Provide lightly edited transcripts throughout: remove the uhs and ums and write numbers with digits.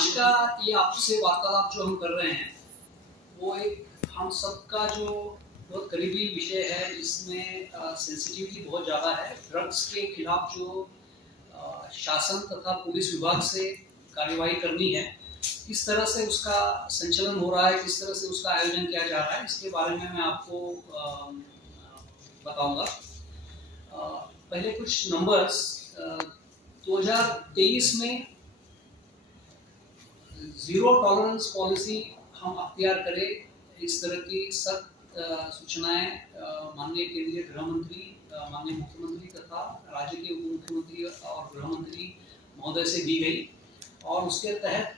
आज का ये आपसे वार्तालाप जो हम कर रहे हैं वो एक हम सबका जो बहुत करीबी विषय है, जिसमें सेंसिटिविटी बहुत ज़्यादा है। ड्रग्स के खिलाफ जो शासन तथा पुलिस विभाग से कार्यवाही करनी है, किस तरह से उसका संचालन हो रहा है, किस तरह से उसका आयोजन किया जा रहा है, इसके बारे में मैं आपको बताऊंगा। पहले कुछ नंबर्स। 2023 में जीरो टॉलरेंस पॉलिसी हम अख्तियार करें, इस तरह की सख्त सूचनाएं माननीय केंद्रीय गृह मंत्री, माननीय मुख्यमंत्री तथा राज्य के उप मुख्यमंत्री और गृह मंत्री महोदय से दी गई। और उसके तहत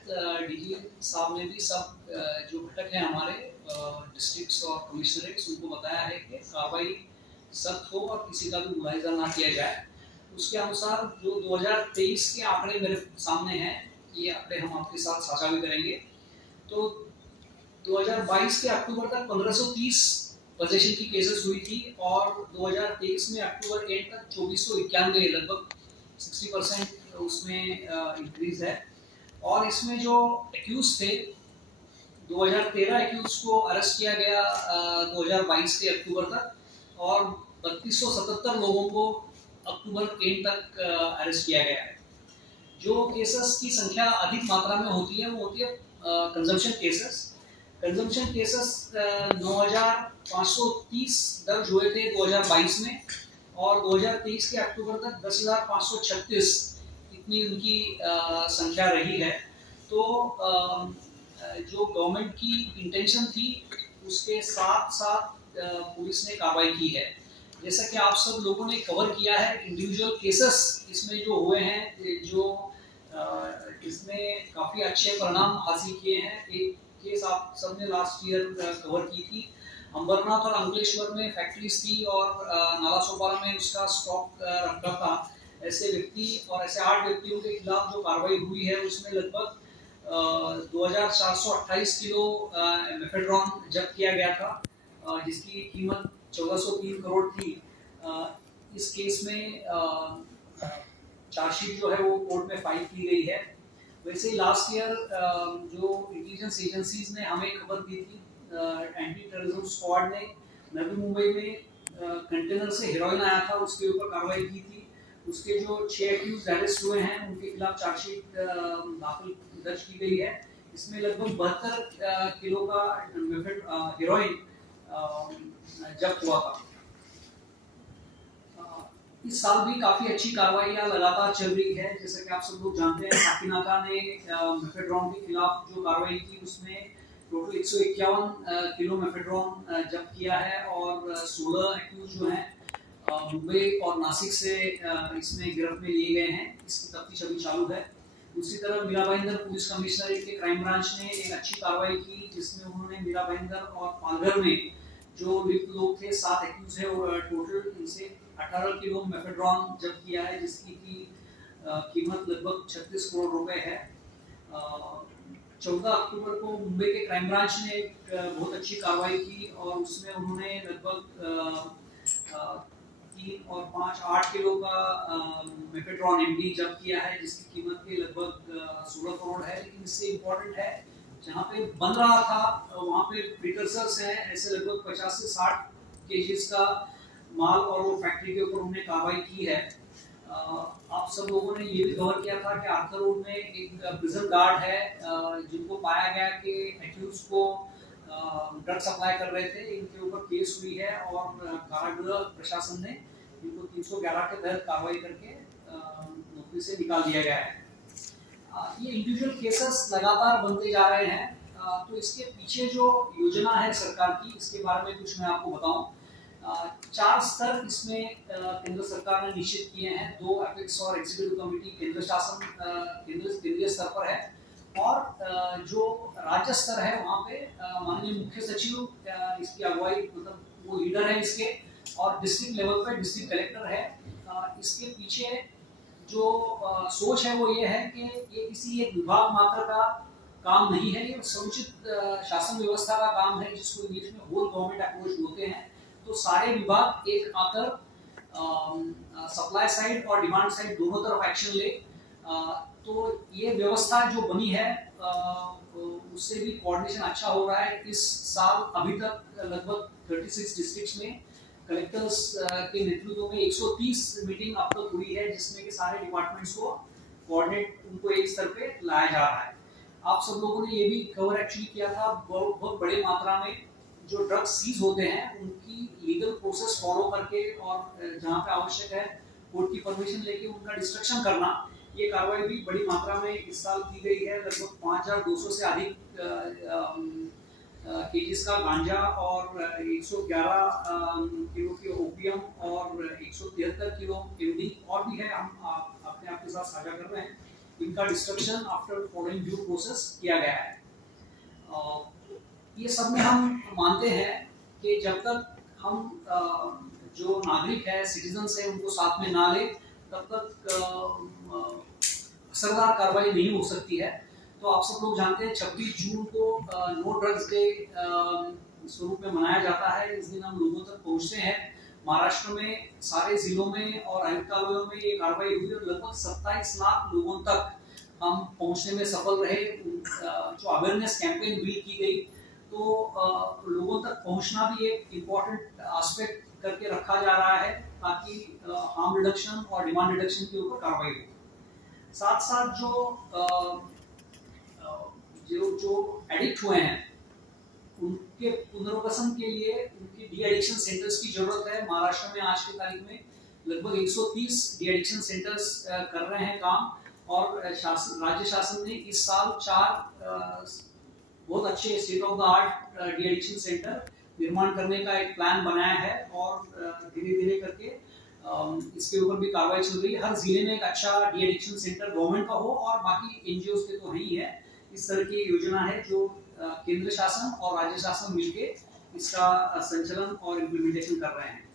डीजी साहब ने भी सब जो घटक हैं हमारे डिस्ट्रिक्ट्स और कमिश्नरेट्स, उनको बताया है कि कार्रवाई सख्त हो और किसी का भी मुआवजा ना किया जाए। उसके अनुसार जो 2023 के आंकड़े मेरे सामने हैं, ये आंकड़े हम आपके साथ साझा भी करेंगे। तो 2022 के अक्टूबर तक 1530 पोजेशन की केसेस हुई थी और 2023 में अक्टूबर एंड तक 2491, लगभग 60% उसमें इंक्रीज है। और इसमें जो एक्यूज थे, 2013 एक्यूज को अरेस्ट किया गया 2022 के अक्टूबर तक, और 3277 लोगों को अक्टूबर एंड तक अरेस्ट किया गया है। जो केसेस की संख्या अधिक मात्रा में होती है वो होती है कंजम्पशन केसेस। कंजम्पशन केसेस 9530 दर्ज हुए थे 2022 में, और 2023 के अक्टूबर तक 10,536 इतनी उनकी संख्या रही है। तो जो गवर्नमेंट की इंटेंशन थी उसके साथ साथ पुलिस ने कार्रवाई की है। जैसा कि आप सब लोगों ने कवर किया है, इंडिविजुअल केसेस इसमें जो हुए हैं, जो इसमें काफ़ी अच्छे परिणाम हासिल किए हैं। एक केस आप सबने लास्ट ईयर कवर की थी, अंबरनाथ और अंकलेश्वर में फैक्ट्रीज थी और नाला सोपारा में उसका स्टॉक रखा था। ऐसे व्यक्ति और ऐसे 8 व्यक्तियों के खिलाफ जो कार्रवाई हुई है, उसमें लगभग 2428 किलो मेफेड्रॉन जब्त किया गया था, जिसकी कीमत 1403 करोड़ थी। इस केस में चार्जशीट जो है वो कोर्ट में फाइल की गई है। वैसे ही लास्ट ईयर जो इंटेलिजेंस एजेंसीज ने हमें खबर दी थी, एंटी टेररिज्म स्क्वाड ने नवी मुंबई में कंटेनर से हेरोइन आया था, उसके ऊपर कार्रवाई की थी। उसके जो 6 एक्यूज अरेस्ट हुए हैं, उनके खिलाफ चार्जशीट दर्ज की गई है। इसमें लगभग 72 किलो का हेरोइन जब्त हुआ था। इस साल भी काफी अच्छी कार्रवाइयां लगातार चल रही है। जैसे कि आप सब लोग जानते हैं, साकिनाका ने मेफेड्रॉन के खिलाफ जो कार्रवाई की, उसमें टोटल 151 किलो मेफेड्रॉन जब्त किया है, और 16 एक्यूज जो हैं मुंबई और नासिक से इसमें गिरफ्त में लिए गए हैं। इसकी तफ्तीश अभी चालू है। दूसरी तरफ मीरा भाईंदर पुलिस कमिश्नरेट के क्राइम ब्रांच ने एक अच्छी कार्रवाई की, जिसमें उन्होंने मीरा भाईंदर और पालघर में जो लिप्त लोग थे, 7 एक्यूज है, और टोटल इनसे 18 किलो मेफेड्रॉन जब्त किया है, जिसकी कीमत लगभग 36 करोड़ रुपए है। 14 अक्टूबर को मुंबई के क्राइम ब्रांच ने एक बहुत अच्छी कार्रवाई की, और उसमें उन्होंने लगभग 3 और 5 8 किलो का मेफेड्रॉन एमडी जब्त किया है, जिसकी कीमत के लगभग 16 करोड़ है। लेकिन इससे इम्पोर्टेंट है, जहाँ पे बन रहा था वहाँ पे प्रिकर्सर्स हैं, ऐसे लगभग 50 से 60 केजीज का माल, और वो फैक्ट्री के ऊपर उन्होंने कार्रवाई की है। आप सब लोगों ने ये भी कवर किया था कि आर्थर रोड में एक प्रिजन गार्ड है, जिनको पाया गया कि एक्यूज को ड्रग सप्लाई कर रहे थे। इनके ऊपर केस हुई है और कारागृह प्रशासन ने इनको 311 के तहत कार्रवाई करके नौकरी से निकाल दिया गया है। ये इंडिविजुअल केसेस लगातार बनते जा रहे हैं। तो इसके पीछे जो योजना है सरकार की, इसके बारे में कुछ मैं आपको बताऊं। 4 स्तर इसमें केंद्र सरकार ने निश्चित किए हैं। 2 एपिक्स और एग्जीक्यूटिव कमेटी केंद्रीय स्तर पर है, और जो राज्य स्तर है वहाँ पे माननीय मुख्य सचिव इसकी अगुवाई, मतलब वो लीडर है इसके, और डिस्ट्रिक्ट लेवल पे डिस्ट्रिक्ट कलेक्टर है। इसके पीछे जो सोच है वो ये है कि ये किसी एक विभाग मात्र का काम नहीं है, ये समुचित शासन व्यवस्था का काम है, जिसको इंग्लिश में होल गवर्नमेंट अप्रोच बोलते हैं। तो सारे विभाग एक आकर सप्लाई साइड और डिमांड साइड दोनों तरफ एक्शन ले। तो ये व्यवस्था जो बनी है उससे भी कोऑर्डिनेशन अच्छा हो रहा है। इस साल अभी तक लगभग 36 डिस्ट्रिक्ट्स में कलेक्टर्स के नेतृत्व में 130 मीटिंग अब तक हुई है, जिसमें कि सारे डिपार्टमेंट्स को कोऑर्डिनेट उनको एक स्तर पे लाया जा रहा है। आप सब लोगों ने ये भी कवर एक्चुअली किया था, बहुत बड़े मात्रा में जो ड्रग्स सीज होते हैं उनकी लीगल प्रोसेस फॉलो करके और जहाँ पे आवश्यक है कोर्ट की परमिशन लेके उनका डिस्ट्रक्शन करना, ये कार्रवाई भी बड़ी मात्रा में इस साल की गई है। लगभग 5200 से अधिक केजीज का गांजा और 111 किलो की ओपियम और 173 किलो एमडी और भी है, हम अपने आपके साथ साझा कर रहे हैं। इनका destruction after following due process किया गया है। ये सब में हम मानते हैं कि जब तक हम जो नागरिक है, सिटीजन्स है, उनको साथ में ना ले तब तक असरदार कार्रवाई नहीं हो सकती है। तो आप सब लोग जानते हैं 26 जून को नो ड्रग्स डे स्वरूप में मनाया जाता है। इस दिन हम लोगों तक पहुंचते हैं। महाराष्ट्र में सारे जिलों में और आयुक्तालयों में ये कार्रवाई हुई और लगभग 27 लाख लोगों तक हम पहुंचने में सफल रहे। जो अवेयरनेस कैंपेन बिल्ड की गई, तो लोगों तक पहुंचना भी एक इम्पॉर्टेंट एस्पेक्ट करके रखा जा रहा है ताकि हार्म रिडक्शन और डिमांड रिडक्शन के ऊपर कार्रवाई हो। साथ साथ जो एडिक्ट हुए हैं उनके पुनर्वसन के लिए उनकी डी एडिक्शन सेंटर्स की जरूरत है। महाराष्ट्र में आज की तारीख में लगभग 130 डी एडिक्शन सेंटर्स कर रहे हैं काम, और राज्य शासन ने इस साल 4 बहुत अच्छे state of the art de addiction centre निर्माण करने का एक प्लान बनाया है और धीरे धीरे करके इसके ऊपर भी कार्रवाई चल रही है। हर जिले में एक अच्छा डी एडिक्शन सेंटर गवर्नमेंट का हो और बाकी एनजीओ के तो नहीं है। इस तरह की योजना है जो केंद्र शासन और राज्य शासन मिलके इसका संचालन और इम्प्लीमेंटेशन कर रहे हैं।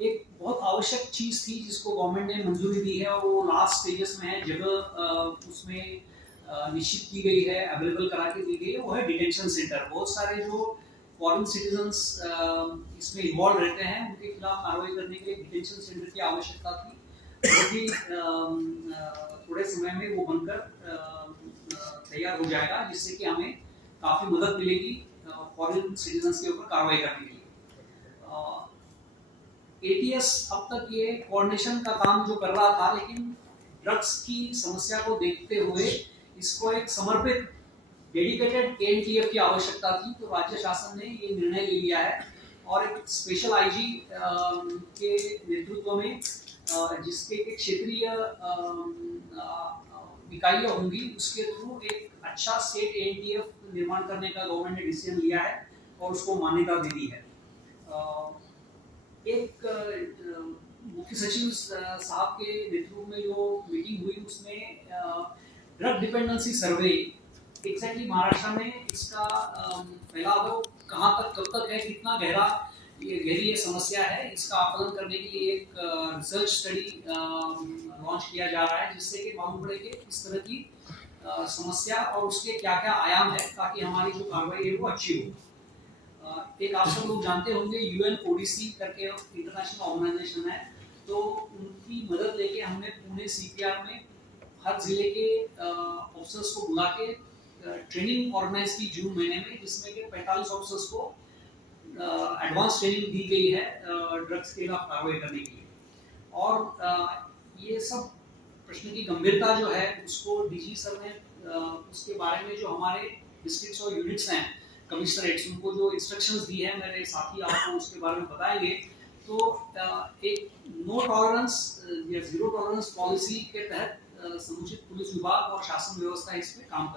एक बहुत आवश्यक चीज थी जिसको गवर्नमेंट ने मंजूरी दी है और वो लास्ट स्टेजेस में है, जगह उसमें निश्चित की गई है, अवेलेबल करा के दी गई है, वो है डिटेंशन सेंटर। बहुत सारे जो फॉरेन सिटीजन्स इसमें इन्वॉल्व रहते हैं उनके खिलाफ कार्रवाई करने के लिए डिटेंशन सेंटर की आवश्यकता थी। बहुत थोड़े समय में वो बनकर तैयार हो जाएगा, जिससे कि हमें काफी मदद मिलेगी फॉरेन सिटीजन्स के ऊपर कार्रवाई करने के लिए। एटीएस अब तक ये कोऑर्डिनेशन का काम जो कर रहा था, लेकिन ड्रग्स की समस्या को देखते हुए इसको एक समर्पित डेडिकेटेड एएनटीएफ की आवश्यकता थी। तो राज्य शासन ने ये निर्णय ले लिया है और एक स्पेशल आईजी के नेतृत्व में जिसके क्षेत्रीय इकाइयां होंगी, उसके थ्रू एक अच्छा स्टेट एएनटीएफ निर्माण करने का गवर्नमेंट ने डिसीजन लिया है और उसको मान्यता दे दी है। एक मुख्य सचिव साहब के नेतृत्व में जो मीटिंग हुई उसमें ड्रग डिपेंडेंसी सर्वे एग्जैक्टली महाराष्ट्र में इसका फैलाव कहाँ तक कब तक है, कितना गहरी ये समस्या है, इसका आकलन करने के लिए एक रिसर्च स्टडी लॉन्च किया जा रहा है, जिससे कि मालूम पड़े कि इस तरह की समस्या और उसके क्या क्या आयाम है, ताकि हमारी जो कार्रवाई है वो अच्छी हो। एक आप सब लोग जानते होंगे UNODC करके इंटरनेशनल ऑर्गेनाइजेशन है, तो उनकी मदद लेके हमने पुणे CPR में हर जिले के ऑफिसर्स को बुला के ट्रेनिंग ऑर्गेनाइज की जून महीने में, जिसमें कि 45 ऑफिसर्स को एडवांस ट्रेनिंग दी गई है ड्रग्स के खिलाफ कार्रवाई करने के लिए। और ये सब प्रश्न की गंभीरता जो है उसको DG सर ने उसके बारे में जो हमारे डिस्ट्रिक्ट्स और यूनिट्स हैं कमिश्नरेट्स, उनको जो इंस्ट्रक्शंस दी है, मेरे साथी आपको उसके बारे में बताएंगे। तो एक नो टॉलरेंस या जीरो टॉलरेंस पॉलिसी के तहत समुचित पुलिस विभाग और शासन व्यवस्था इस पे काम कर